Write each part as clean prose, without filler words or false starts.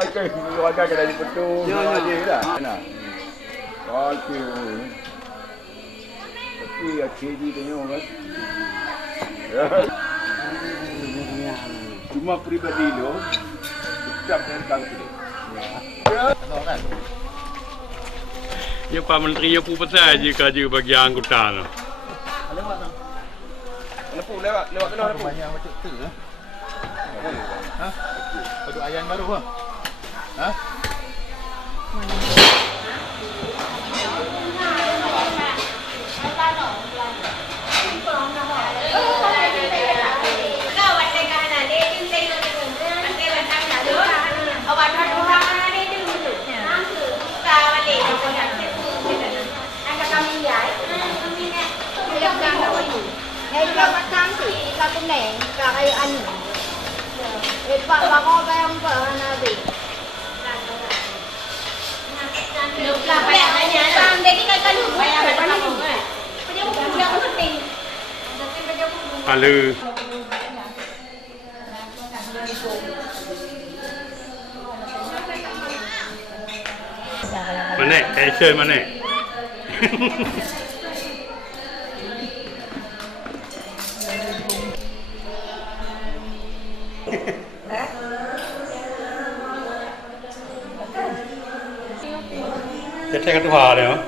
Okey, keluarga kena dipetung. Dia dah. Nah. Okey. Tapi KD tengok kan. Cuma peribadi lo tetap tentang tu. Ya. Kan. Ya Pak Menteri ya pun pasal je kerja bagi anggota tu. Lewat tu. Lewat kena lepas. Banyak macam tu lah. Ha? Produk ayam baru ke? Ha? Cái này cả cái ăn bà con cái ông vợ nào thì được là phải ở nhà làm đây cái nước phải là phải ăn rồi bây giờ cũng chưa có tiền Alu. Mana? Action mana? Kita kan tu hal ya.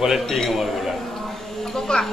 Boleh tinggal malu lah. Apa kah?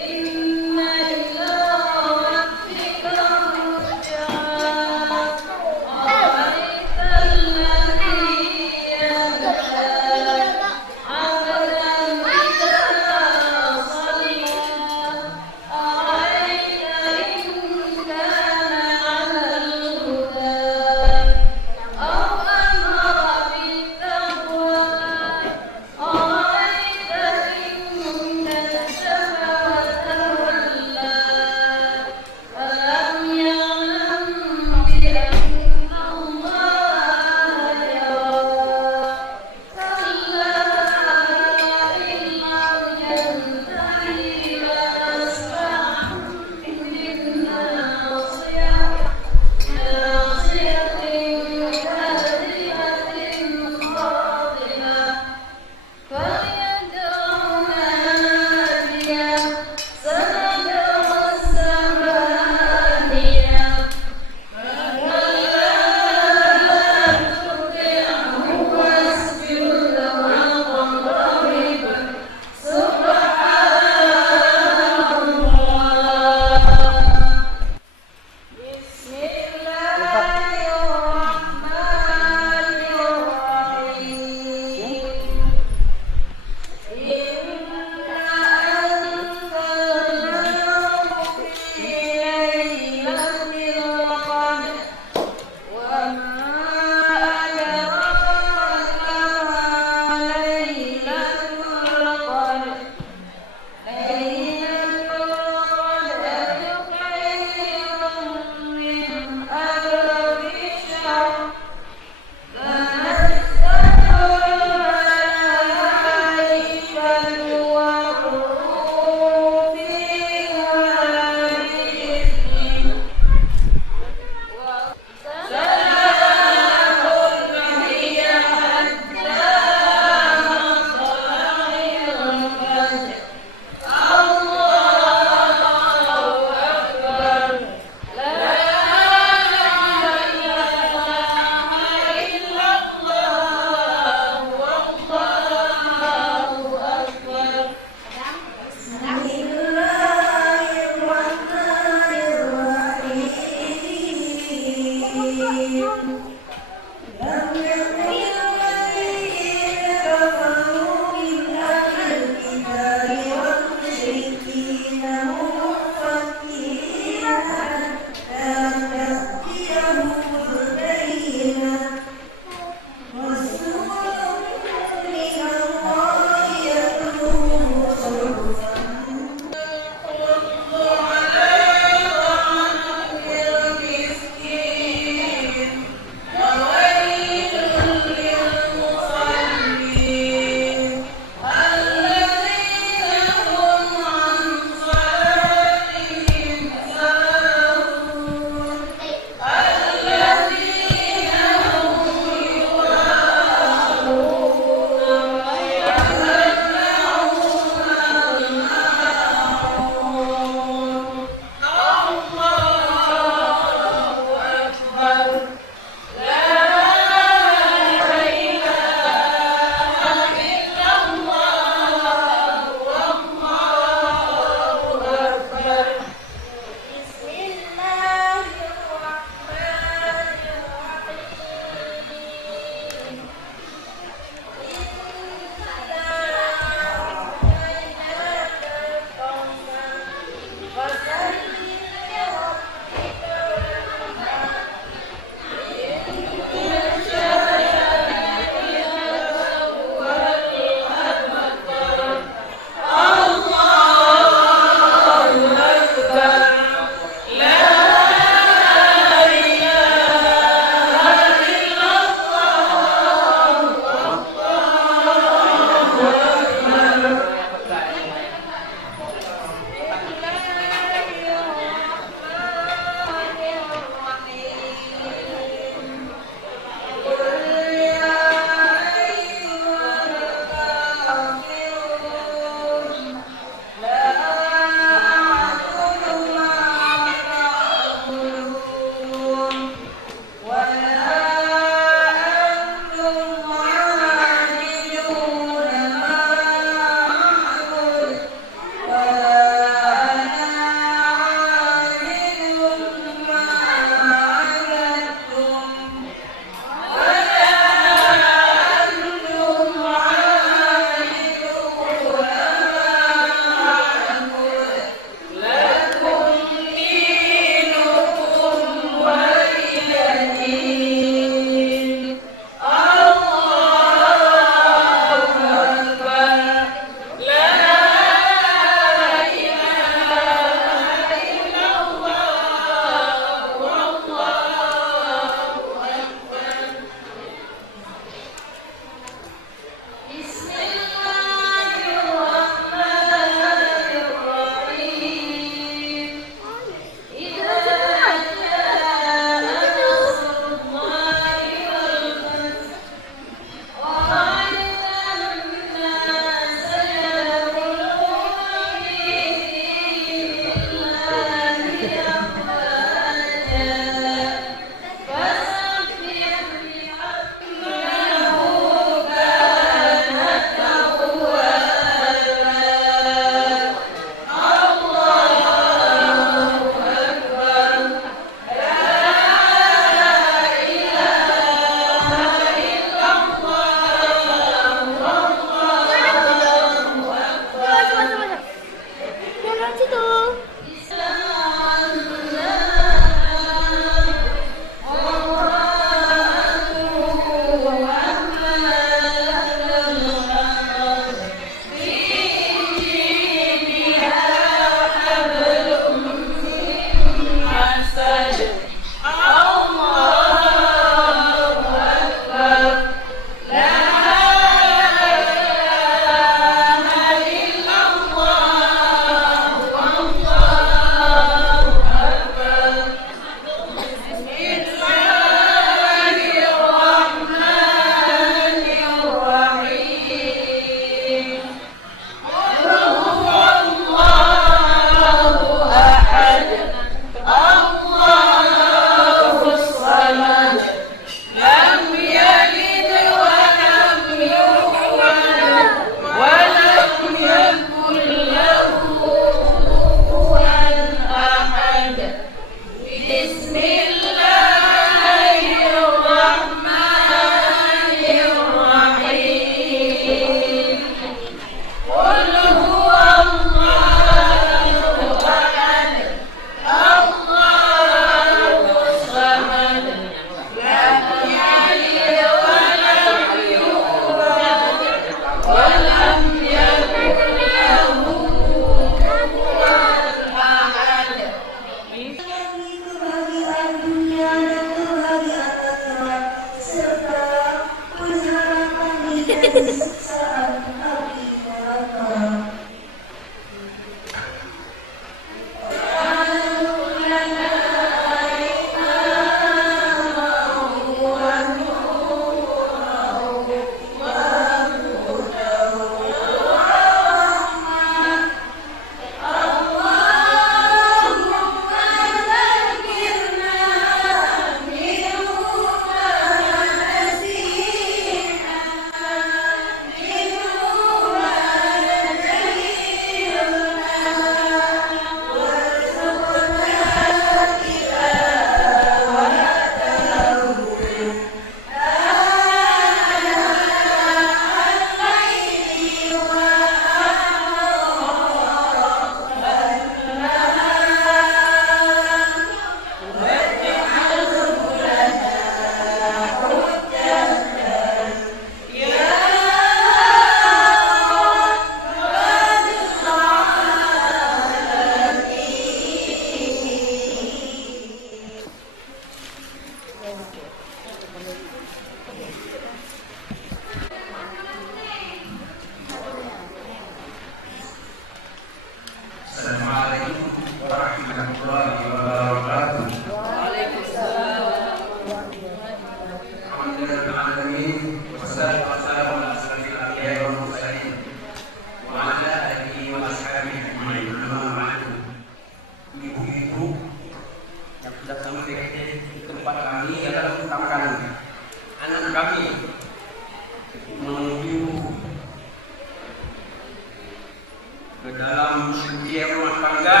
ke dalam setiap rumah tangga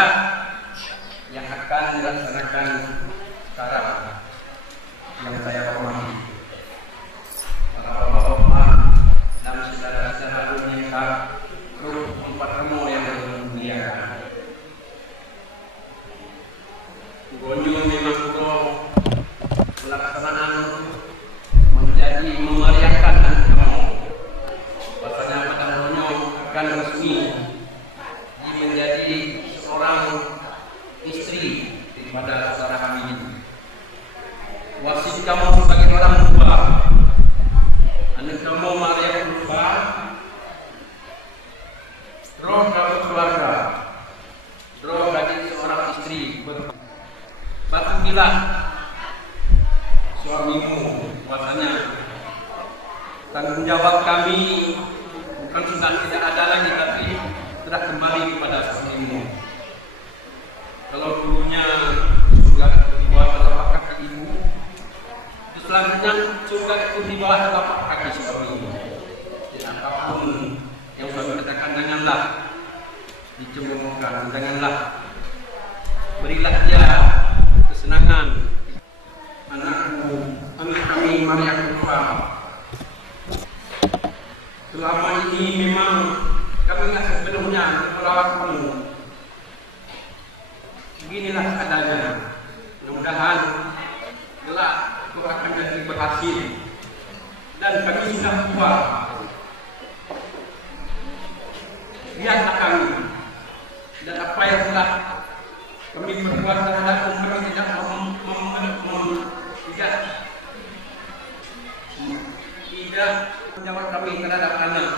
yang akan dilaksanakan sekarang yang saya hormati. Para bapak-bapak dan saudara-saudara menyingkap grup empat temu yang bermuliakan. Gonyo memang betul pelaksanaan menjadi memeriahkan kamu. Bahasanya pada Gonyo akan resmi menjadi seorang istri daripada saudara kami ini. Wasit kamu sebagai orang tua, anak kamu Maria berubah, roh dalam keluarga, roh dari seorang istri. Patuhilah suamimu, bahasanya tanggung jawab kami bukan sudah tidak ada lagi, tapi sudah kembali kepada suamimu. Kalau dulunya surga di bawah telapak kaki ibu, selanjutnya surga itu di bawah telapak kaki suamimu. Dan apapun yang kami katakan, janganlah dicemoohkan, janganlah berilah dia kesenangan. Anakku, anak kami Maria kedua, selama ini memang kami nggak sepenuhnya merawat kamu. Beginilah adanya. Mudah-mudahan kelak itu akan jadi berhasil. Dan kami sudah tua. Lihatlah kami. Dan apa yang telah kami berbuat terhadap kami tidak tidak menjawab kami terhadap anak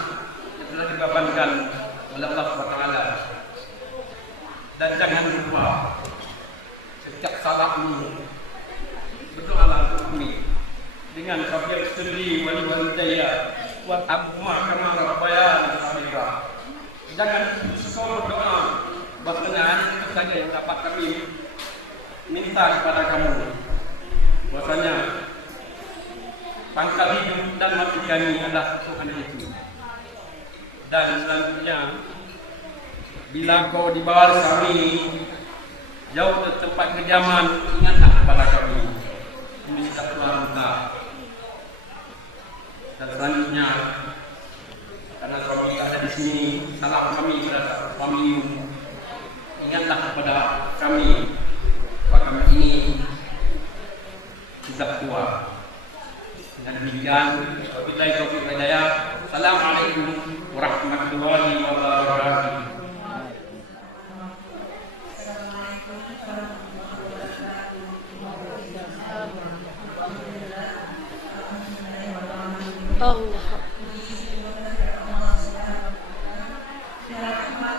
yang telah dibebankan oleh Allah SWT. Dan jangan lupa setiap salahmu berdoalah untuk kami dengan kabar sendiri wali-wali daya wa abma kama rabbayani saghira. Jangan suka berdoa bahwasanya hanya itu saja yang dapat kami minta kepada kamu, bahwasanya pangkal hidup dan mati kami adalah Tuhan itu. Dan selanjutnya, bila kau dibawa kami jauh ke tempat kediaman, ingatlah kepada kami. Ini sudah keluar muka. Dan selanjutnya, karena suami ada di sini, salam kami kepada suami. Ingatlah kepada kami bahwa kami ini sudah tua. Dengan demikian, wabillahi taufiq wal hidayah. Assalamualaikum warahmatullahi wabarakatuh. Allah. Terima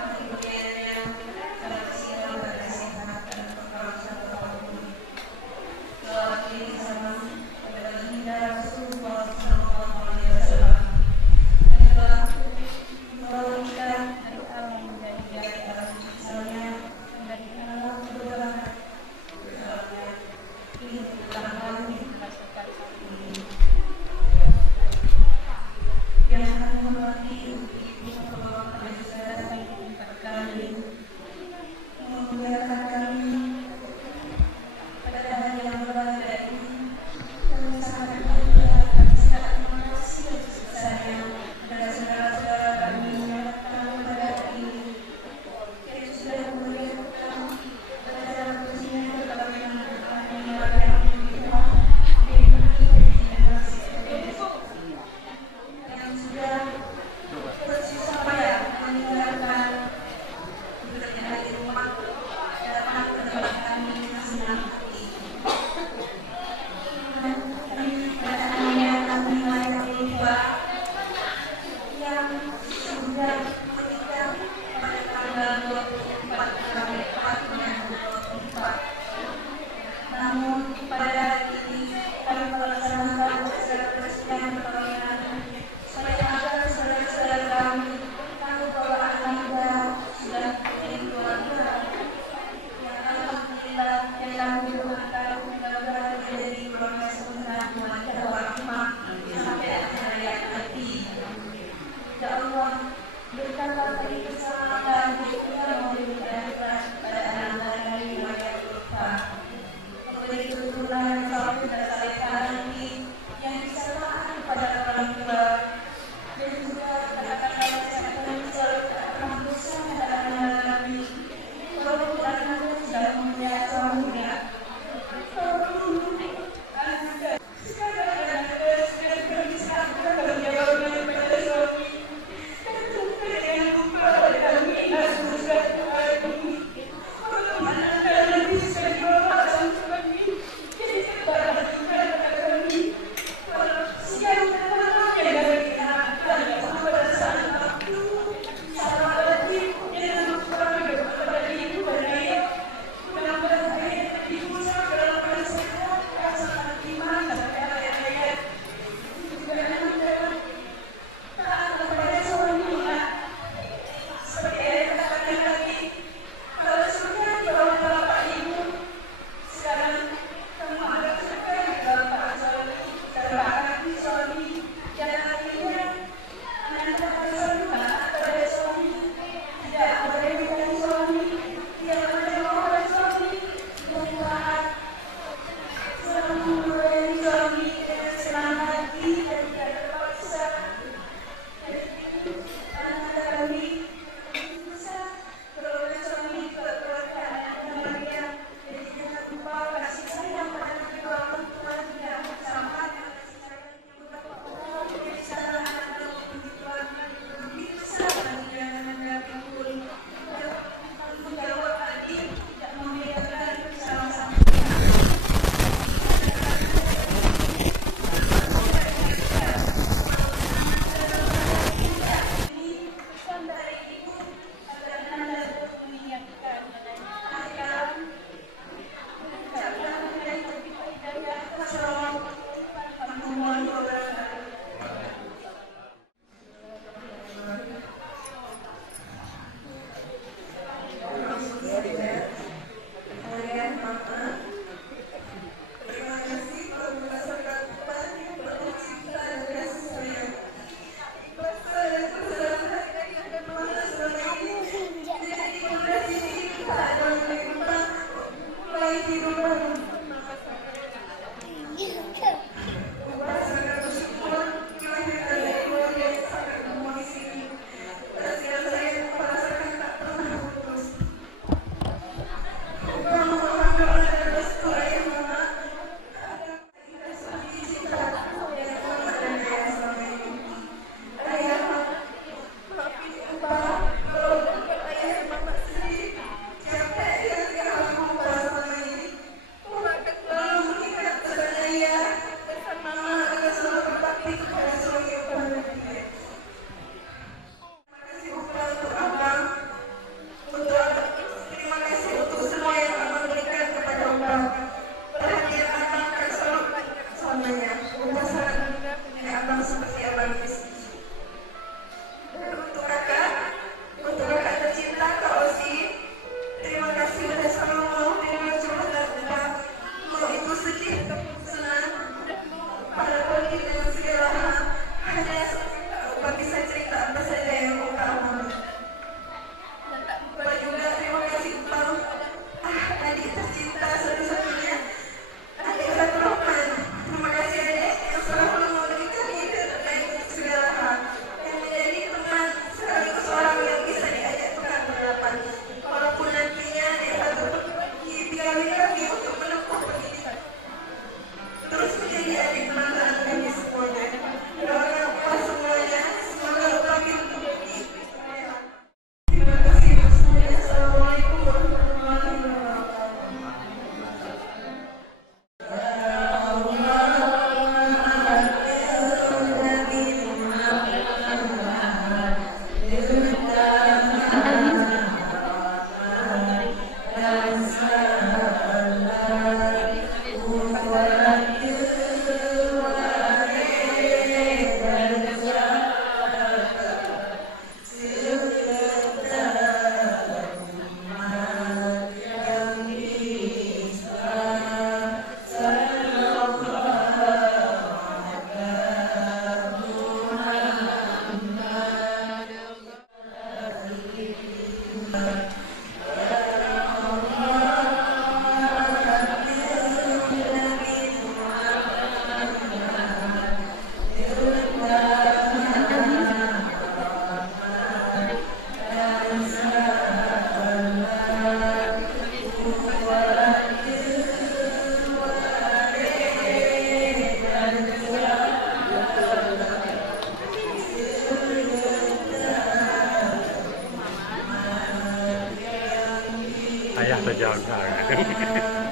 Dah sejam dah.